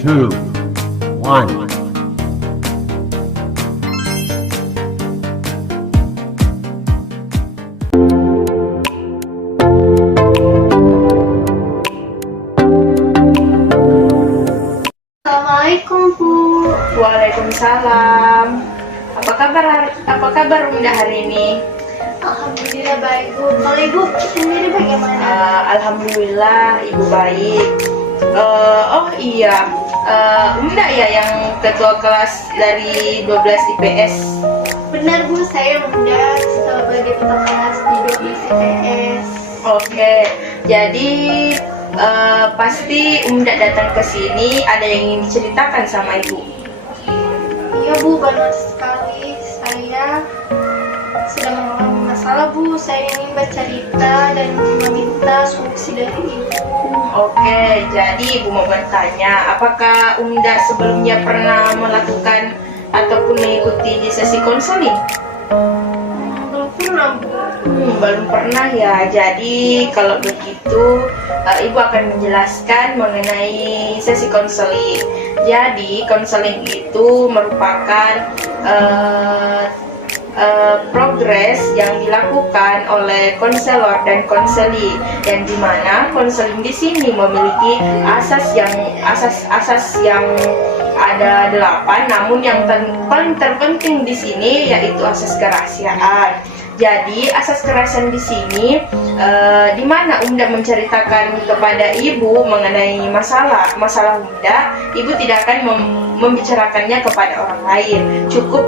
two, one. Assalamualaikum Bu. Waalaikumsalam. Apa kabar Unda hari ini? Alhamdulillah baik Bu. Kalau Ibu sendiri bagaimana? Alhamdulillah Ibu baik. Oh iya, Unda ya yang ketua kelas dari 12 IPS. Benar Bu, saya Unda sebagai ketua kelas di 12 IPS. Oke, jadi pasti Unda datang ke sini ada yang ingin diceritakan sama Ibu. Iya Bu, benar sekali. Saya sedang mengalami masalah Bu. Saya ingin bercerita dan meminta solusi dari Ibu. Oke, jadi Ibu mau bertanya, apakah Unda sebelumnya pernah melakukan ataupun mengikuti di sesi konseling? Belum pernah Bu. Belum pernah ya. Jadi kalau begitu Ibu akan menjelaskan mengenai sesi konseling. Jadi konseling itu merupakan progres yang dilakukan oleh konselor dan konseli, yang dimana konseling di sini memiliki asas yang ada 8, namun yang paling terpenting di sini yaitu asas kerahasiaan. Jadi asas kerahasiaan di sini di mana Unda menceritakan kepada Ibu mengenai masalah Unda, Ibu tidak akan membicarakannya kepada orang lain. Cukup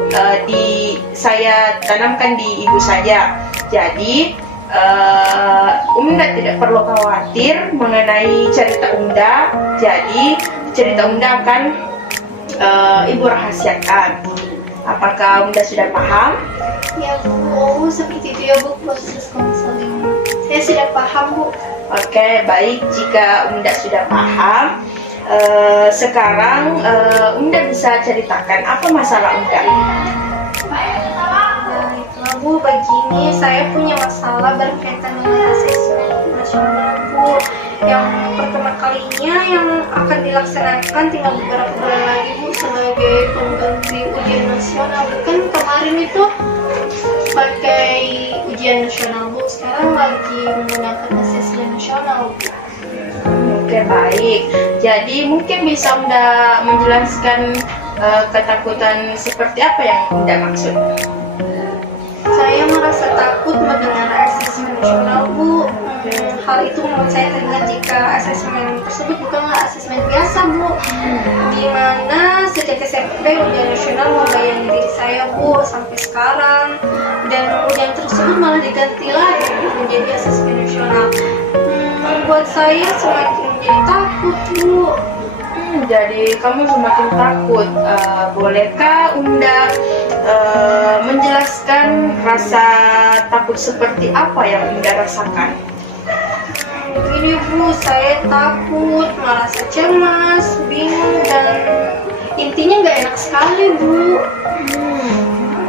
saya tanamkan di Ibu saja. Jadi Unda tidak perlu khawatir mengenai cerita Unda. Jadi cerita Unda akan Ibu rahasiakan. Apakah Unda sudah paham? Ya Bu, seperti itu ya Bu proses konseling. Saya sudah paham Bu. Oke, baik. Jika Unda sudah paham, sekarang Unda bisa ceritakan apa masalah Unda? Baiklah Bu, begini saya punya masalah berkaitan dengan asesmen nasional Bu. Yang pertama kalinya yang akan dilaksanakan tinggal beberapa bulan lagi Bu sebagai pengganti ujian nasional. Bukan kemarin itu pakai ujian nasional Bu, sekarang lagi menggunakan asesmen nasional Bu. Oke, baik. Jadi mungkin bisa Unda menjelaskan ketakutan seperti apa yang Unda maksud? Saya merasa takut mendengar asesmen nasional Bu. Hal itu membuat saya teringat jika asesmen tersebut bukanlah asesmen biasa Bu, di mana sejak SMP ujian nasional membayangi diri saya Bu sampai sekarang, dan ujian tersebut malah diganti lagi menjadi asesmen nasional. Membuat saya semakin menjadi takut Bu. Jadi kamu semakin takut. Bolehkah Unda menjelaskan rasa takut seperti apa yang Unda rasakan? Begini Bu, saya takut, merasa cemas, bingung, dan intinya nggak enak sekali Bu.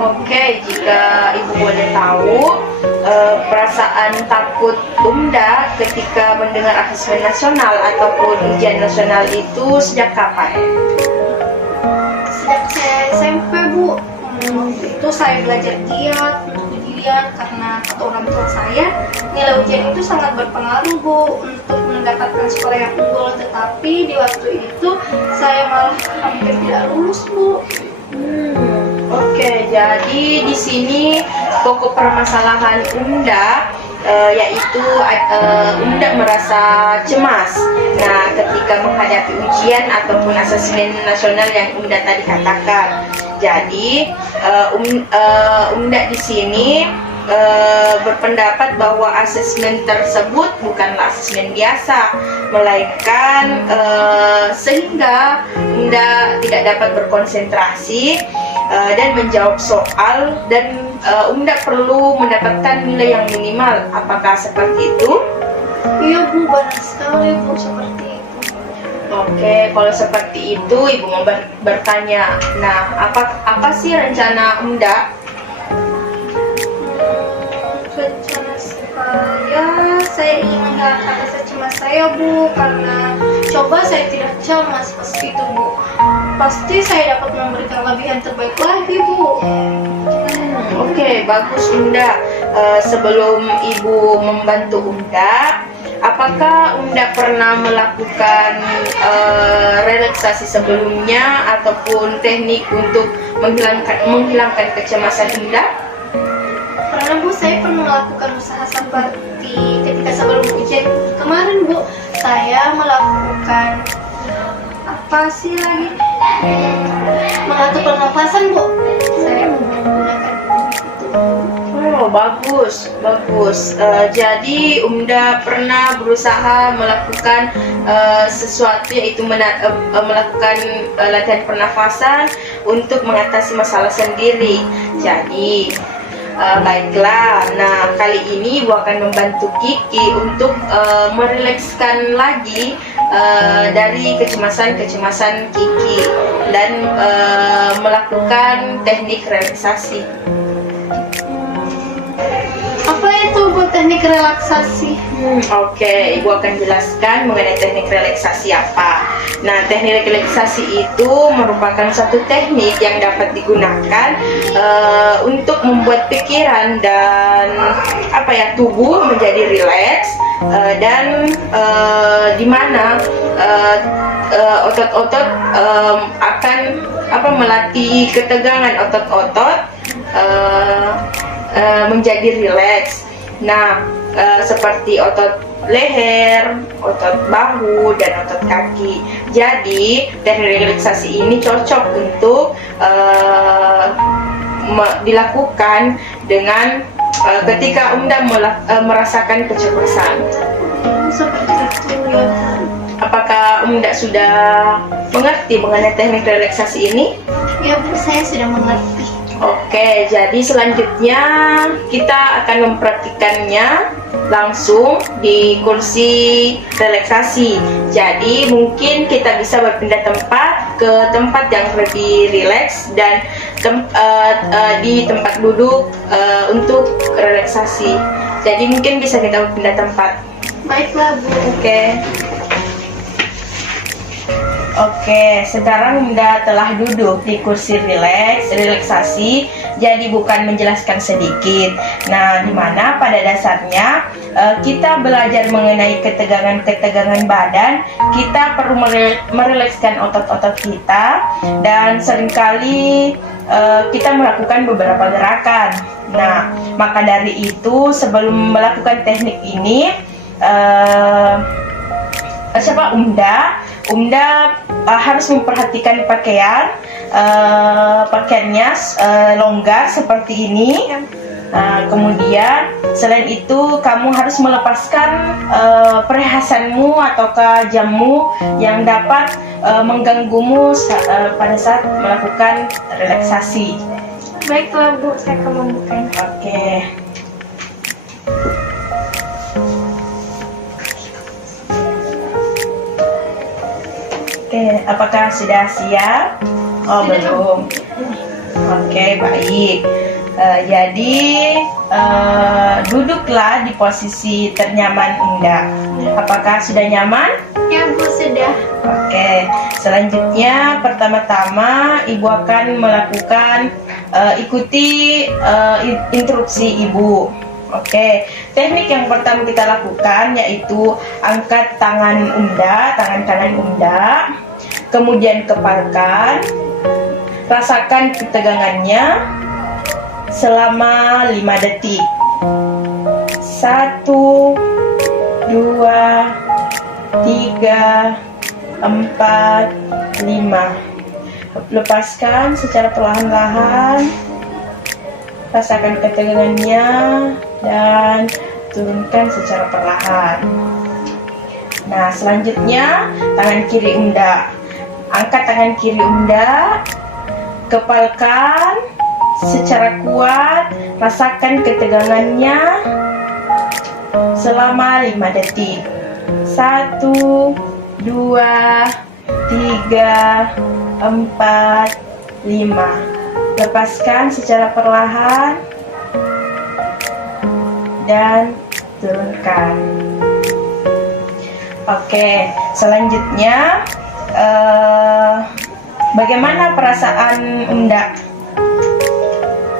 Oke, jika Ibu boleh tahu, perasaan takut Unda ketika mendengar asesmen nasional ataupun ujian nasional itu sejak kapan? Sejak saya SMP Bu. Waktu itu saya belajar giat untuk ujian karena kata orang tua saya nilai ujian itu sangat berpengaruh Bu untuk mendapatkan skor yang unggul, tetapi di waktu itu saya malah hampir tidak lulus Bu. Oke, jadi di sini pokok permasalahan Unda yaitu Unda merasa cemas. Nah, ketika menghadapi ujian ataupun asesmen nasional yang Unda tadi katakan. Jadi Unda di sini berpendapat bahwa asesmen tersebut bukanlah asesmen biasa, melainkan sehingga Unda tidak dapat berkonsentrasi dan menjawab soal, dan Unda perlu mendapatkan nilai yang minimal. Apakah seperti itu? Iya Bu, benar sekali Bu, seperti itu. Oke, kalau seperti itu Ibu mau bertanya. Nah, apa sih rencana Unda? Rencana saya ingin menghilangkan rasa cemas saya Bu, karena coba saya tidak cemas pas itu Bu. Pasti saya dapat memberikan kelebihan terbaik lagi Bu. Oke, bagus Unda. Sebelum Ibu membantu Unda, apakah Unda pernah melakukan relaksasi sebelumnya ataupun teknik untuk menghilangkan kecemasan Unda? Pernah Bu, saya pernah melakukan usaha seperti ketika sebelum ujian kemarin Bu. Saya melakukan apa sih lagi? Mengatur pernapasan Bu. Saya menggunakan itu. Oh, bagus, bagus. Jadi Unda pernah berusaha melakukan sesuatu, yaitu melakukan latihan pernafasan untuk mengatasi masalah sendiri. Jadi baiklah. Nah, kali ini Ibu akan membantu Kiki untuk merilekskan lagi dari kecemasan-kecemasan Kiki dan melakukan teknik relaksasi. Apa itu Bu teknik relaksasi? Oke, Ibu akan jelaskan mengenai teknik relaksasi apa. Nah, teknik relaksasi itu merupakan satu teknik yang dapat digunakan untuk membuat pikiran dan tubuh menjadi rileks, dan di mana otot-otot akan melatih ketegangan otot-otot menjadi rileks. Nah, seperti otot leher, otot bahu, dan otot kaki. Jadi, teknik relaksasi ini cocok untuk dilakukan dengan ketika Unda merasakan kecemasan. Seperti itu ya. Apakah Unda sudah mengerti mengenai teknik relaksasi ini? Ya Bu, saya sudah mengerti. Oke, jadi selanjutnya kita akan mempraktikkannya langsung di kursi relaksasi. Jadi mungkin kita bisa berpindah tempat ke tempat yang lebih rileks dan di tempat duduk untuk relaksasi. Jadi mungkin bisa kita berpindah tempat. Baiklah Bu. Oke, sekarang Unda telah duduk di kursi relaksasi, jadi bukan menjelaskan sedikit. Nah, dimana pada dasarnya kita belajar mengenai ketegangan-ketegangan badan, kita perlu merilekskan otot-otot kita, dan seringkali kita melakukan beberapa gerakan. Nah, maka dari itu sebelum melakukan teknik ini, Unda harus memperhatikan pakaiannya longgar seperti ini. Kemudian selain itu kamu harus melepaskan perhiasanmu ataukah jammu yang dapat mengganggumu pada saat melakukan relaksasi. Baiklah Bu, saya akan membukanya. Oke, apakah sudah siap? Oh, belum. Oke, baik. Jadi duduklah di posisi ternyaman Unda. Apakah sudah nyaman? Ya Bu, sudah. Oke, selanjutnya pertama-tama Ibu akan melakukan ikuti instruksi Ibu. Oke, teknik yang pertama kita lakukan yaitu angkat tangan tangan kanan Unda, kemudian kepalkan, rasakan ketegangannya selama 5 detik. 1, 2, 3, 4, 5. Lepaskan secara perlahan-lahan, rasakan ketegangannya dan turunkan secara perlahan. Nah, selanjutnya tangan kiri Unda. Angkat tangan kiri Unda, kepalkan secara kuat, rasakan ketegangannya selama 5 detik. 1, 2, 3, 4, 5. Lepaskan secara perlahan dan turunkan. Oke, selanjutnya bagaimana perasaan Unda?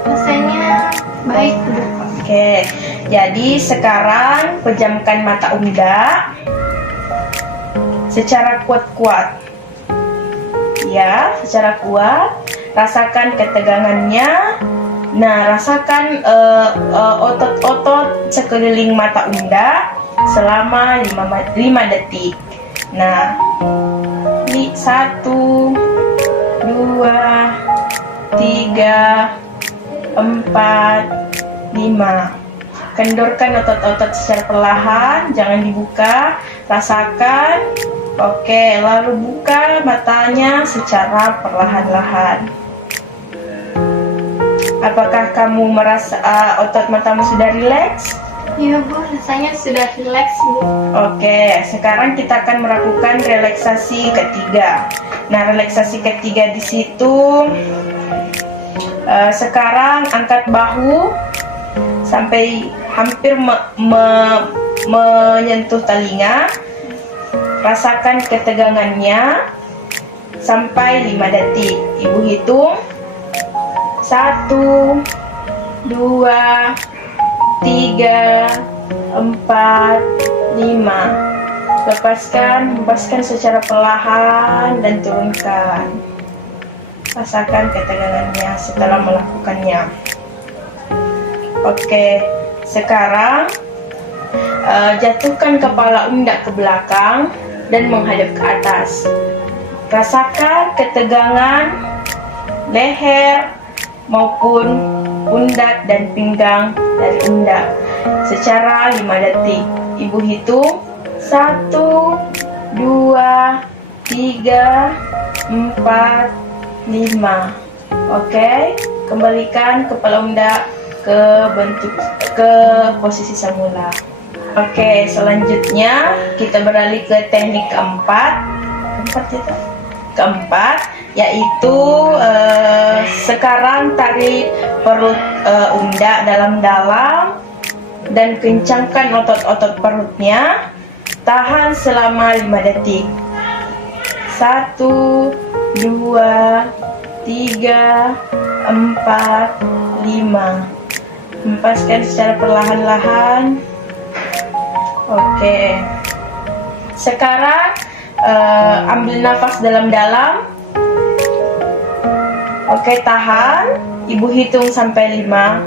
Rasanya baik, Bu. Oke, jadi sekarang pejamkan mata Unda secara kuat-kuat. Ya, secara kuat. Rasakan ketegangannya. Nah, rasakan otot-otot sekeliling mata Unda selama 5 detik. Nah, 1, 2, 3, 4, 5. Kendorkan otot-otot secara perlahan, jangan dibuka. Rasakan. Oke, lalu buka matanya secara perlahan-lahan. Apakah kamu merasa otot matamu sudah rileks? Iya, Bu, rasanya sudah rileks, Bu. Oke, sekarang kita akan melakukan relaksasi ketiga. Nah, relaksasi ketiga di situ sekarang angkat bahu sampai hampir menyentuh telinga. Rasakan ketegangannya sampai 5 detik. Ibu hitung 1, 2, 3, 4, 5. Hembuskan secara perlahan dan turunkan. Rasakan ketegangannya setelah melakukannya. Oke, sekarang jatuhkan kepala Unda ke belakang dan menghadap ke atas. Rasakan ketegangan leher maupun pundak dan pinggang dari Unda secara 5 detik. Ibu hitung 1, 2, 3, 4, 5. Oke, kembalikan kepala Unda ke posisi semula. Oke, selanjutnya kita beralih ke teknik keempat, yaitu sekarang tarik perut Unda dalam-dalam dan kencangkan otot-otot perutnya. Tahan selama 5 detik. 1, 2, 3, 4, 5. Hempaskan secara perlahan-lahan. Oke. Sekarang ambil nafas dalam-dalam. Oke, tahan. Ibu hitung sampai 5.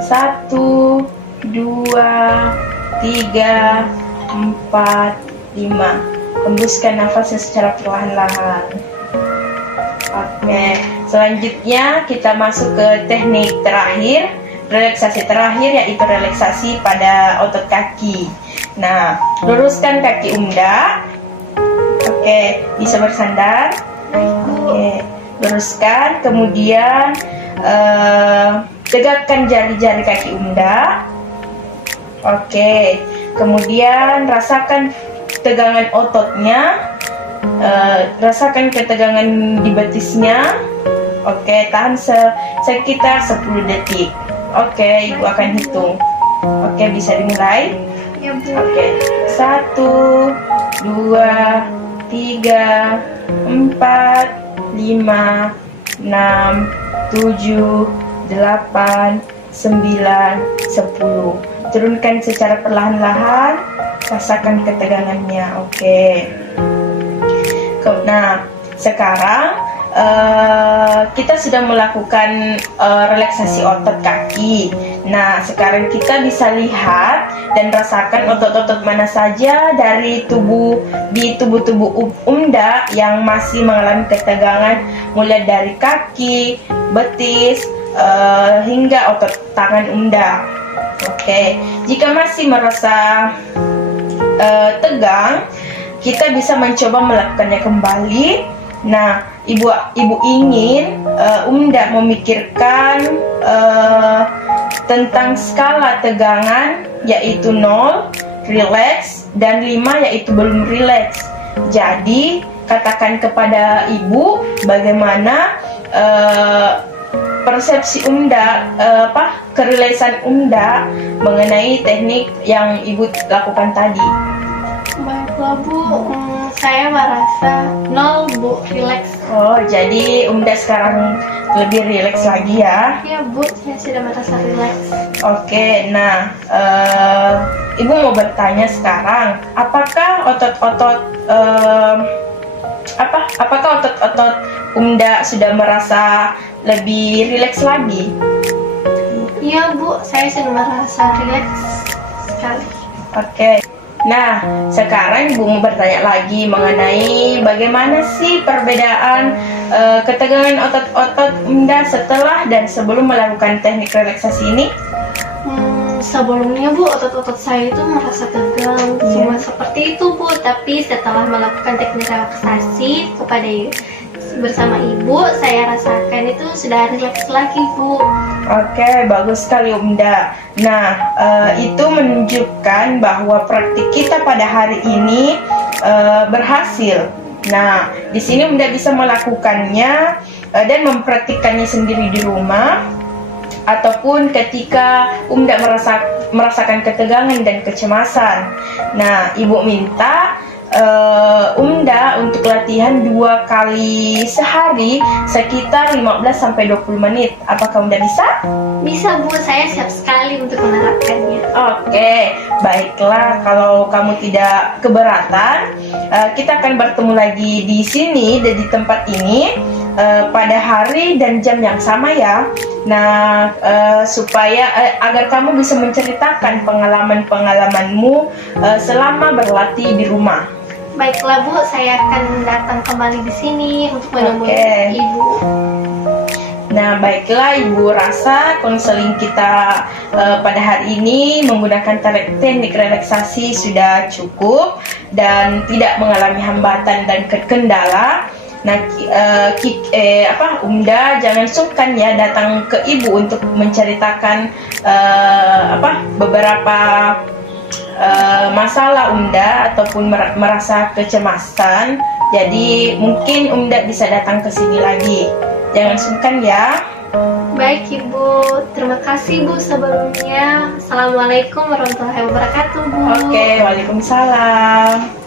1, 2, 3, 4, 5. Hembuskan nafasnya secara perlahan-lahan. Oke, selanjutnya kita masuk ke teknik terakhir, relaksasi terakhir, yaitu relaksasi pada otot kaki. Nah, luruskan kaki Unda. Oke, bisa bersandar. Oke, luruskan, kemudian tegakkan jari-jari kaki Unda. Oke, kemudian rasakan tegangan ototnya, rasakan ketegangan di betisnya. Oke, tahan sekitar 10 detik. Oke, Ibu akan hitung. Oke, bisa dimulai. Ya, Bu. Oke, 1, 2, 3, 4, 5, 6, 7, 8, 9, 10. Turunkan secara perlahan-lahan, rasakan ketegangannya. Oke. Nah, sekarang kita sudah melakukan relaksasi otot kaki. Nah, sekarang kita bisa lihat dan rasakan otot-otot mana saja di tubuh Unda yang masih mengalami ketegangan, mulai dari kaki, betis, hingga otot tangan Unda. Oke, jika masih merasa tegang, kita bisa mencoba melakukannya kembali. Nah, ibu ingin Unda memikirkan tentang skala tegangan, yaitu 0, relax, dan 5, yaitu belum relax. Jadi, katakan kepada ibu bagaimana persepsi Unda, kerileksan Unda mengenai teknik yang ibu lakukan tadi. Baik, Baiklah Bu, saya merasa nol Bu, relax. Oh, jadi Umda sekarang lebih rileks lagi ya? Ya Bu, saya sudah merasa relax. Oke, nah Ibu mau bertanya sekarang, apakah otot-otot apakah otot-otot Umda sudah merasa lebih rileks lagi? Iya Bu, saya sudah merasa relax sekali. Oke. Nah, sekarang Ibu mau bertanya lagi mengenai bagaimana sih perbedaan ketegangan otot-otot Umda setelah dan sebelum melakukan teknik relaksasi ini? Sebelumnya Bu, otot-otot saya itu merasa tegang, cuma seperti itu Bu. Tapi setelah melakukan teknik relaksasi bersama Ibu, saya rasakan itu sudah rileks lagi Bu. Oke, bagus sekali Umda. Nah, itu menunjukkan bahwa praktik kita pada hari ini berhasil. Nah, di sini Umda bisa melakukannya dan mempraktikkannya sendiri di rumah, ataupun ketika Umda merasakan ketegangan dan kecemasan. Nah, Ibu minta Umda untuk latihan 2 kali sehari sekitar 15-20 menit. Apakah Umda bisa? Bisa Bu, saya siap sekali untuk menerapkannya. Oke, baiklah. Kalau kamu tidak keberatan, kita akan bertemu lagi di sini dan di tempat ini pada hari dan jam yang sama ya. Nah, supaya agar kamu bisa menceritakan pengalaman-pengalamanmu selama berlatih di rumah. Baiklah Bu, saya akan datang kembali di sini untuk menemui Oke. Ibu. Nah, baiklah, Ibu rasa konseling kita pada hari ini menggunakan teknik relaksasi sudah cukup dan tidak mengalami hambatan dan kendala. Nah, Umda jangan sungkan ya datang ke Ibu untuk menceritakan beberapa masalah Umda ataupun merasa kecemasan. Jadi mungkin Umda bisa datang ke sini lagi. Jangan sungkan ya. Baik Ibu, terima kasih Bu sebelumnya. Assalamualaikum warahmatullahi wabarakatuh Bu. Oke, waalaikumsalam.